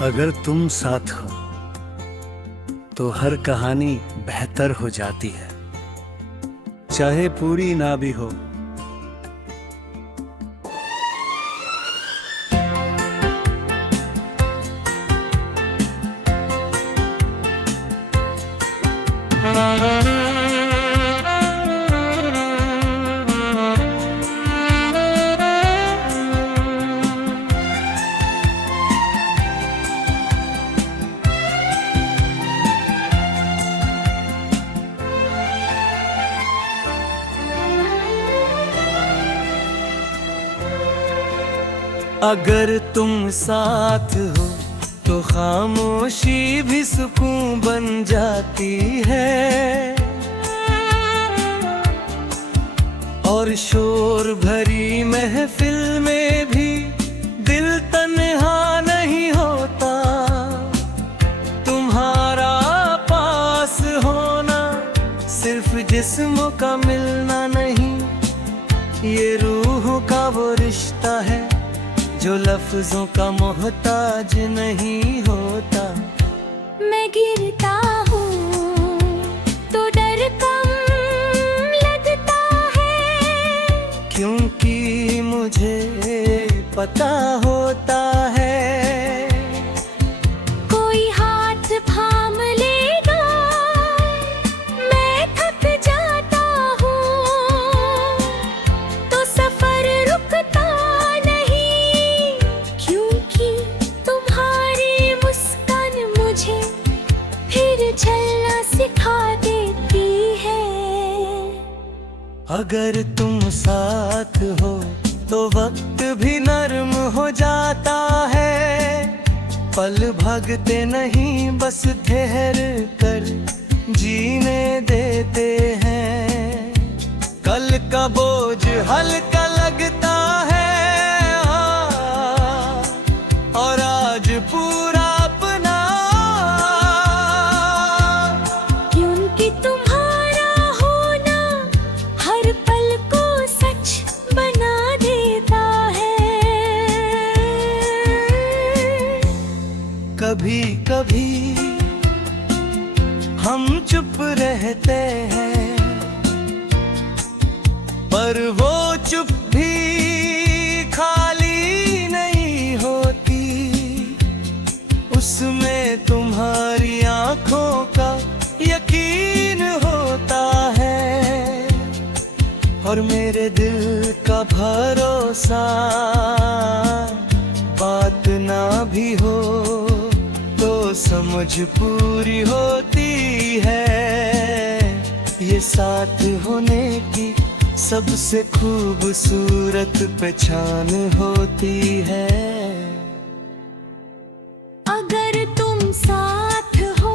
अगर तुम साथ हो तो हर कहानी बेहतर हो जाती है, चाहे पूरी ना भी हो। अगर तुम साथ हो तो खामोशी भी सुकून बन जाती है, और शोर भरी महफिल में भी दिल तन्हा नहीं होता। तुम्हारा पास होना सिर्फ जिस्म का मिलना नहीं, ये रूह का वो रिश्ता है जो लफ्जों का मोहताज नहीं होता। मैं गिरता हूँ तो डर कम लगता है, क्योंकि मुझे पता होता है कोई हाथ थाम लेगा, मैं थक जाता हूँ तो सफर रुकता नहीं, क्योंकि तुम्हारी मुस्कान मुझे फिर चलना सिखा देती है। अगर तुम साथ हो तो वक्त भी नर्म हो जाता है। पल भागते नहीं, बस ठहर कर जीने देते हैं। कल का बोझ हल्का लगता है, और आज पूरा अपना, क्योंकि तुम्हारा होना हर पल को सच बना देता है। कभी कभी हम चुप रहते हैं, पर वो चुप भी खाली नहीं होती। उसमें तुम्हारी आंखों का यकीन होता है, और मेरे दिल का भरोसा। बात ना भी हो तो समझ पूरी होती है। ये साथ होने की सबसे खूबसूरत पहचान होती है। अगर तुम साथ हो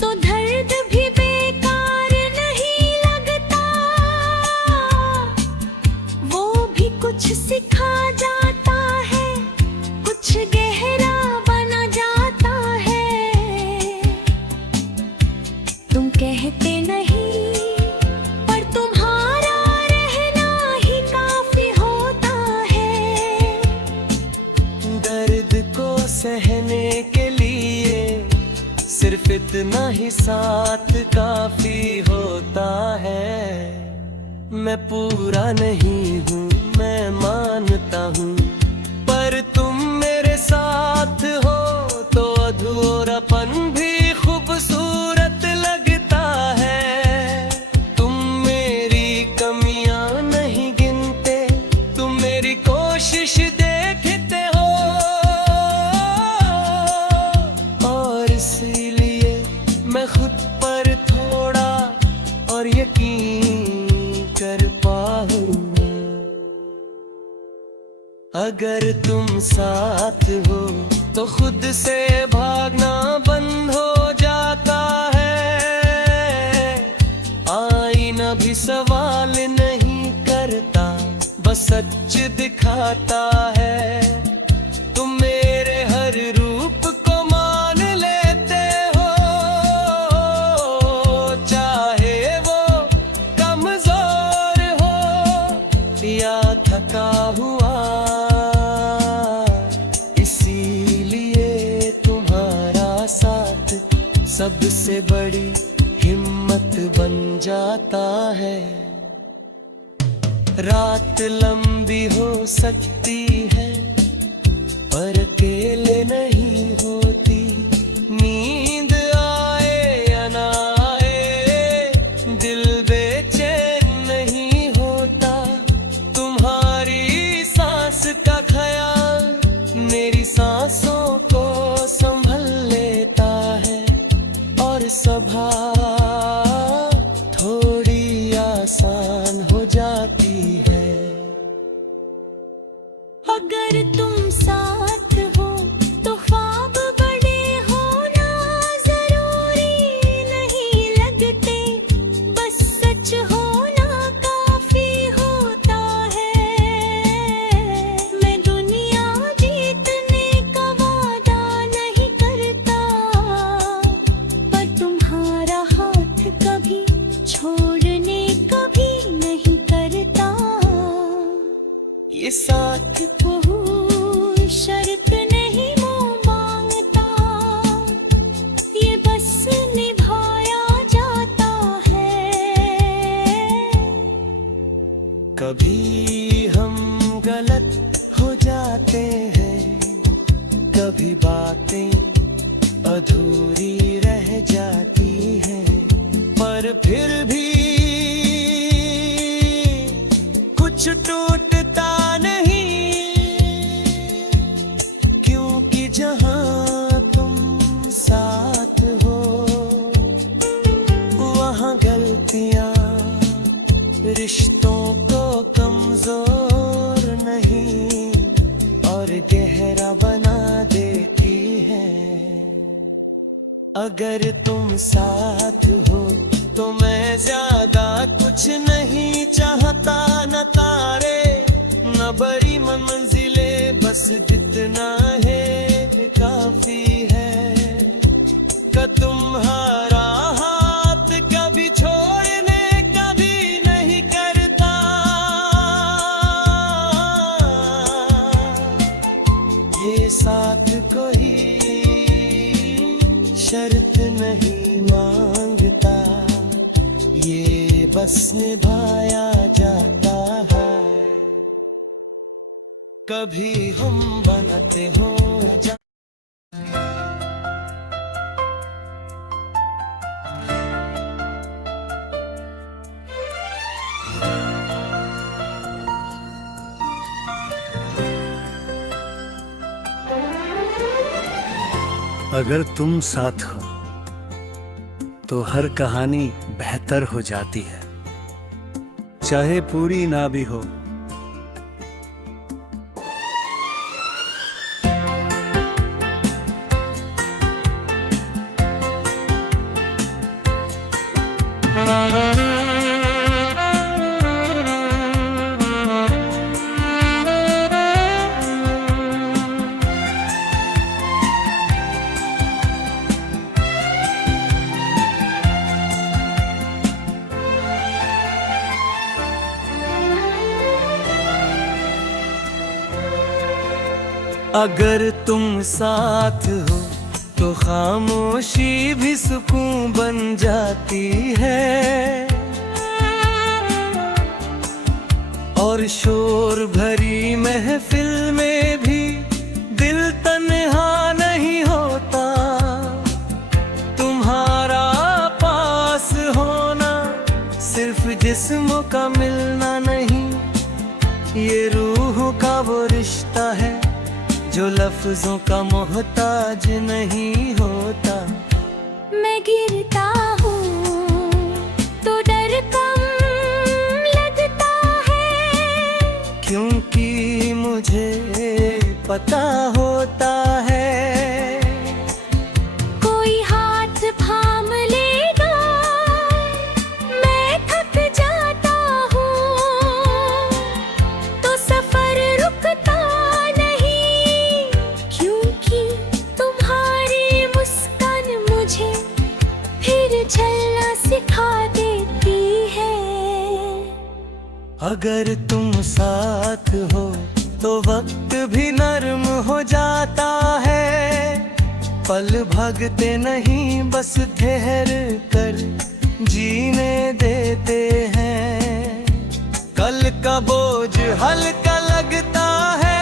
तो दर्द भी बेकार नहीं लगता, वो भी कुछ सिखा जाता है, कुछ गहरा बना जाता है। तुम कहते नहीं, पर तुम्हारा रहना ही काफी होता है। दर्द को सहने के लिए सिर्फ इतना ही साथ काफी होता है। मैं पूरा नहीं हूँ, मैं मानता हूँ, पर तुम मेरे साथ हो तो अधूरापन भी खूबसूरत लगता है। तुम मेरी कमियां नहीं गिनते, तुम मेरी कोशिश देखते हो, और इसीलिए मैं खुद पर थोड़ा और यकीन कर पाऊं। अगर तुम साथ हो तो खुद से भागना बंद हो जाता है। आईना भी सवाल नहीं करता, बस सच दिखाता है। तुम मेरे हर रूप को मान लेते हो, चाहे वो कमजोर हो या थका हुआ। इसीलिए तुम सबसे बड़ी हिम्मत बन जाता है। रात लंबी हो सकती है पर अकेले नहीं होती। नींद आए या ना आए दिल बेचैन नहीं होता। तुम्हारी सांस का ख्याल मेरी सांसों को संभल लेता है और सभा थोड़ी आसान हो जाती है। अगर तुम साथ हो तो ख्वाब बड़े होना जरूरी नहीं लगते, बस सच होना काफी होता है। मैं दुनिया जीतने का वादा नहीं करता, पर तुम्हारा हाथ कभी छोड़ने का भी नहीं करता। ये साथ शर्त नहीं मुंह मांगता, ये बस निभाया जाता है। कभी हम गलत हो जाते हैं, कभी बातें अधूरी रह जाती हैं, पर फिर भी कुछ टूटता नहीं। क्योंकि जहां तुम साथ हो वहां गलतियां रिश्तों को कमजोर नहीं और गहरा बना देती है। अगर तुम साथ हो तो मैं ज्यादा कुछ नहीं चाहता, न तारे न बड़ी मंजिलें, बस जितना है काफी है। का तुम्हारा हाथ कभी छोड़ने कभी नहीं करता। ये साथ कोई शर्त नहीं मांगता, ये बस निभाया जाता है। कभी हम बनते हो अगर तुम साथ हो तो हर कहानी बेहतर हो जाती है, चाहे पूरी ना भी हो। अगर तुम साथ हो तो खामोशी भी सुकून बन जाती है और शोर भरी महफिल में भी दिल तन्हा नहीं होता। तुम्हारा पास होना सिर्फ जिस्म का मिलना नहीं, ये रूह का वो रिश्ता है जो लफ्जों का मोहताज नहीं होता। मैं गिरता हूँ तो डर कम लगता है, क्योंकि मुझे पता होता है कोई हाथ थाम लेगा, मैं थक जाता हूँ तो सफर रुकता नहीं, क्योंकि तुम्हारी मुस्कान मुझे फिर चलना सिखा देती है। अगर तुम साथ हो तो वक्त भी नर्म हो जाता है पल भागते नहीं, बस ठहर कर जीने देते हैं। कल का बोझ हल्का लगता है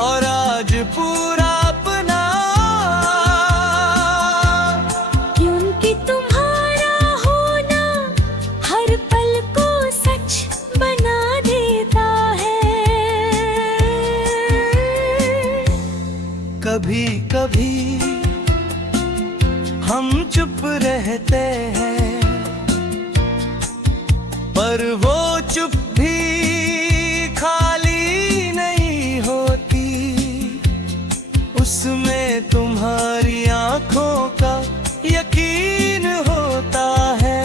और आज पूरा अपना, क्योंकि तुम्हारा होना हर पल को सच बना देता है। कभी कभी हम चुप रहते हैं, पर वो चुप भी खाली नहीं होती। उसमें तुम्हारी आंखों का यकीन होता है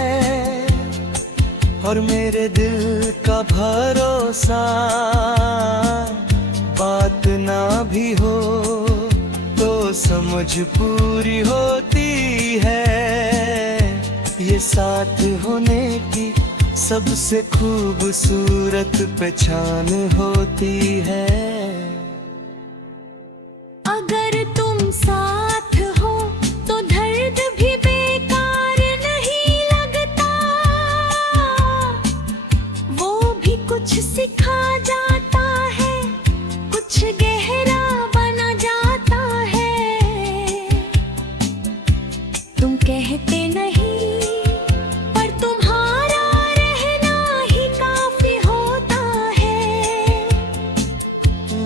और मेरे दिल का भरोसा। बात ना भी हो तो समझ पूरी होती है। ये साथ होने की सबसे खूबसूरत पहचान होती है। अगर तुम साथ हो तो दर्द भी बेकार नहीं लगता। वो भी कुछ सिखा जाता है, कुछ गहरा बना जाता है। तुम कहते नहीं पर तुम्हारा रहना ही काफी होता है।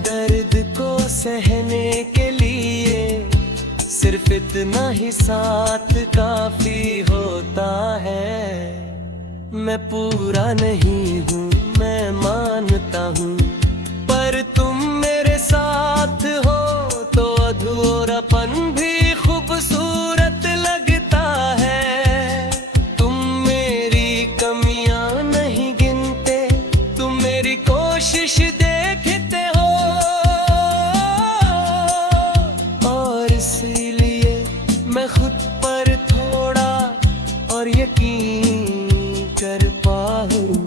दर्द को सहने के लिए सिर्फ इतना ही साथ काफी होता है। मैं पूरा नहीं हूँ, मैं मानता हूँ, पर तुम मेरे साथ हो तो अधूरापन भी खूबसूरत लगता है। तुम मेरी कमियां नहीं गिनते, तुम मेरी कोशिश देखते हो और इसीलिए मैं खुद पर थोड़ा और यकीन कर पाऊं।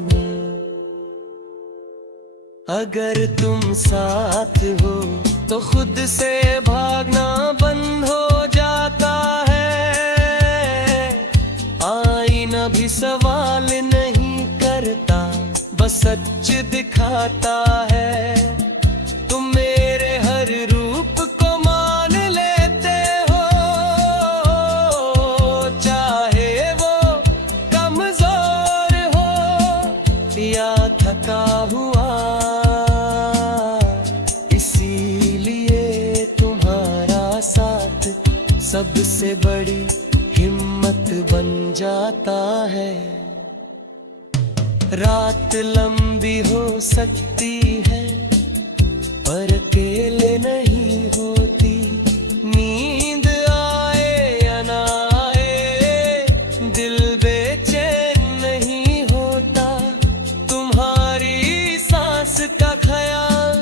अगर तुम साथ हो तो खुद से भागना बंद हो जाता है। आईना भी सवाल नहीं करता, बस सच दिखाता है। तुम मेरे हर रूप को मान लेते हो, चाहे वो कमजोर हो या थका हुआ। इसीलिए तुम्हारा साथ सबसे बड़ी हिम्मत बन जाता है। रात लंबी हो सकती है पर अकेले नहीं होती। नींद आए या ना आए दिल बेचैन नहीं होता। तुम्हारी सांस का ख्याल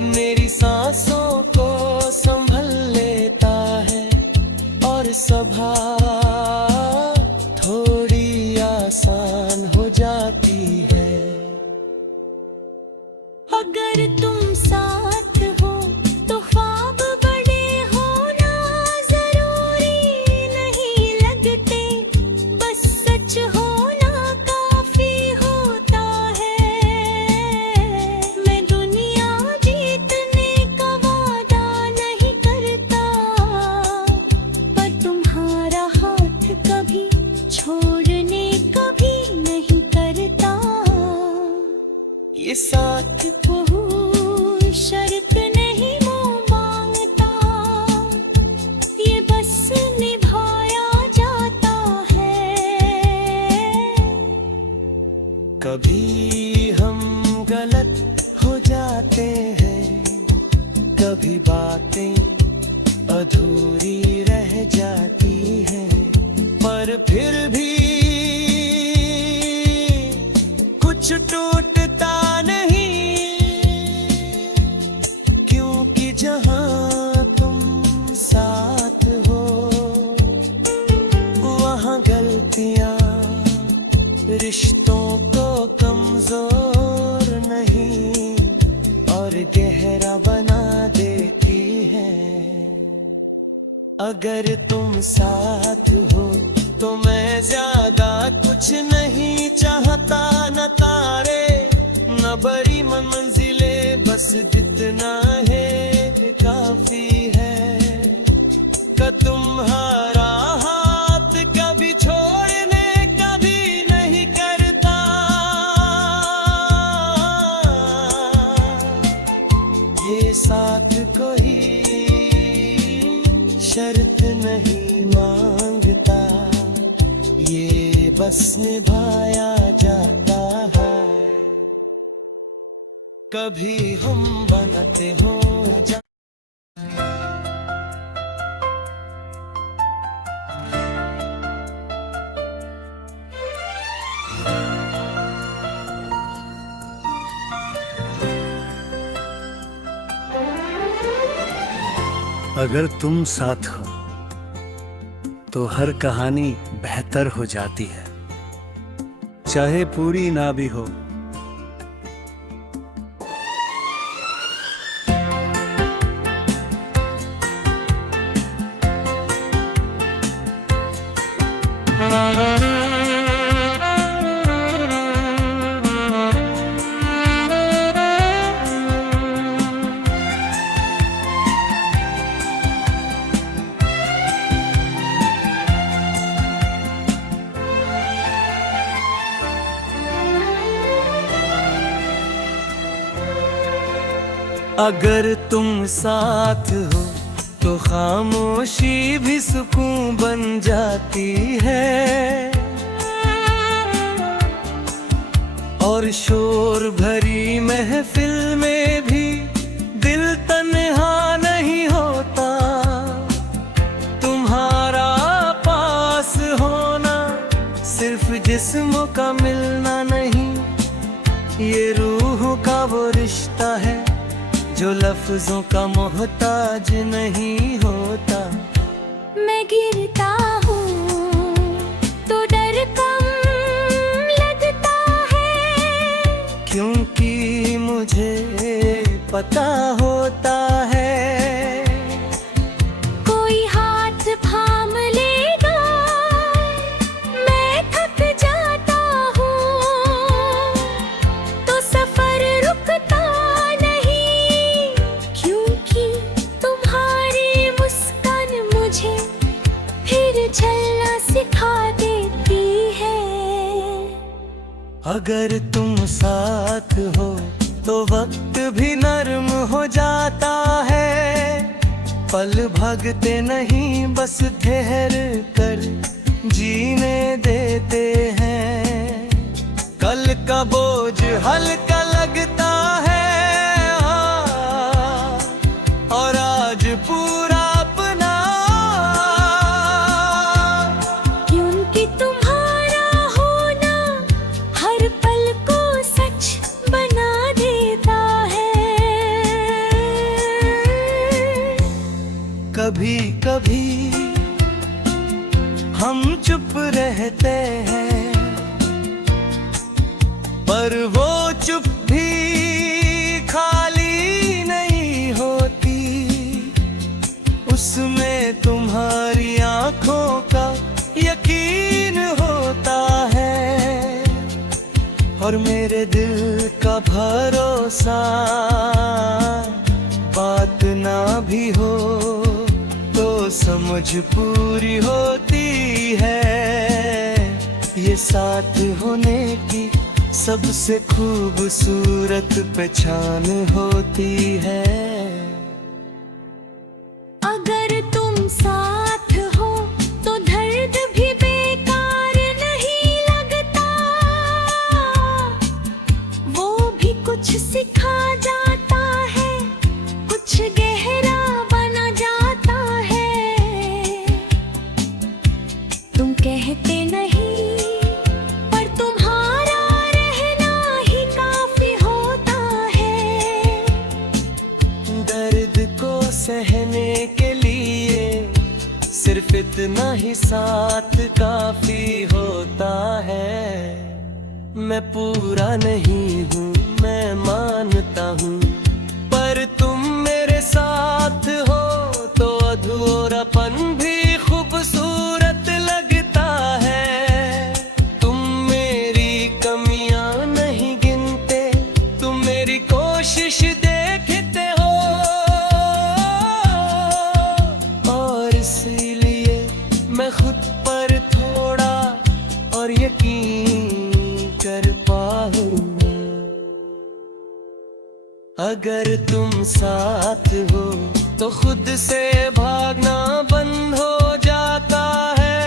मेरी सांसों को संभल लेता है और सभा थोड़ी आसान हो जाती है। अगर तुम साथ हो तो ख्वाब बड़े होना जरूरी नहीं लगते, बस सच होना काफी होता है। मैं दुनिया जीतने का वादा नहीं करता, पर तुम्हारा हाथ कभी छोड़ने का भी नहीं करता। ये साथ कोई शर्त नहीं मुँह मांगता, ये बस निभाया जाता है। कभी हम गलत हो जाते हैं, कभी बातें अधूरी रह जाती हैं, पर फिर भी कुछ टूटता नहीं, क्योंकि जहां तुम साथ हो वहां गलतियां रिश्तों को कमजोर नहीं और गहरा बना देती है। अगर तुम साथ हो तो मैं ज्यादा कुछ नहीं चाहता, न तारे न बड़ी मंजिलें, बस जितना है काफी है। का तुम्हारा हाथ कभी छोड़ने कभी नहीं करता, ये साथ कोई शर्त नहीं मांगता, ये बस निभाया जाता है। कभी हम बनते हो अगर तुम साथ हो तो हर कहानी बेहतर हो जाती है, चाहे पूरी ना भी हो। अगर तुम साथ हो तो खामोशी भी सुकून बन जाती है, और शोर भरी महफिल में भी दिल तन्हा नहीं होता। तुम्हारा पास होना सिर्फ जिस्म का मिलना नहीं, ये रूह का वो रिश्ता है जो लफ्जों का मोहताज नहीं होता। मैं गिरता हूँ तो डर कम लगता है, क्योंकि मुझे पता होता है कोई हाथ थाम लेगा, मैं थक जाता हूँ तो सफर रुकता नहीं, क्योंकि तुम्हारी मुस्कान मुझे फिर चलना सिखा देती है। अगर तुम साथ हो तो वक्त भी नर्म हो जाता है, पल भागते नहीं बस ठहर कर जीने देते हैं। कल का बोझ हल्का लगता है और आज पूरा अपना, क्योंकि तुम्हारा होना हर पल को सच बना देता है। कभी कभी हम चुप रहते हैं, पर वो चुप भी खाली नहीं होती, उसमें तुम्हारी आंखों का यकीन होता है, और मेरे दिल का भरोसा। बात ना भी हो तो समझ पूरी होती है, ये साथ होने की सबसे खूबसूरत पहचान होती है। अगर तुम साथ हो तो दर्द भी बेकार नहीं लगता, वो भी कुछ सिखा जाता है, कुछ गहरा बना जाता है। तुम कहते नहीं पर तुम्हारा रहना ही काफी होता है। दर्द को सहने के लिए सिर्फ इतना ही साथ काफी होता है। मैं पूरा नहीं हूँ मैं मानता हूँ, पर तुम मेरे साथ हो तो अधूरापन भी अगर तुम साथ हो तो खुद से भागना बंद हो जाता है।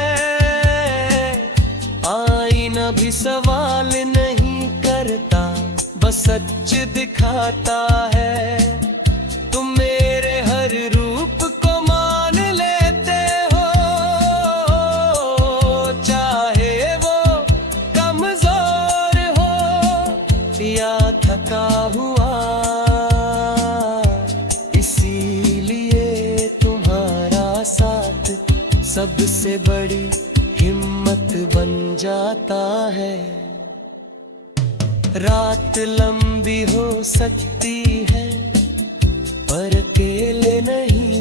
आईना भी सवाल नहीं करता, बस सच दिखाता है। तुम मेरे हर रूप को मान लेते हो, चाहे वो कमजोर हो या थका हुआ। इसीलिए तुम्हारा साथ सबसे बड़ी हिम्मत बन जाता है। रात लंबी हो सकती है पर अकेले नहीं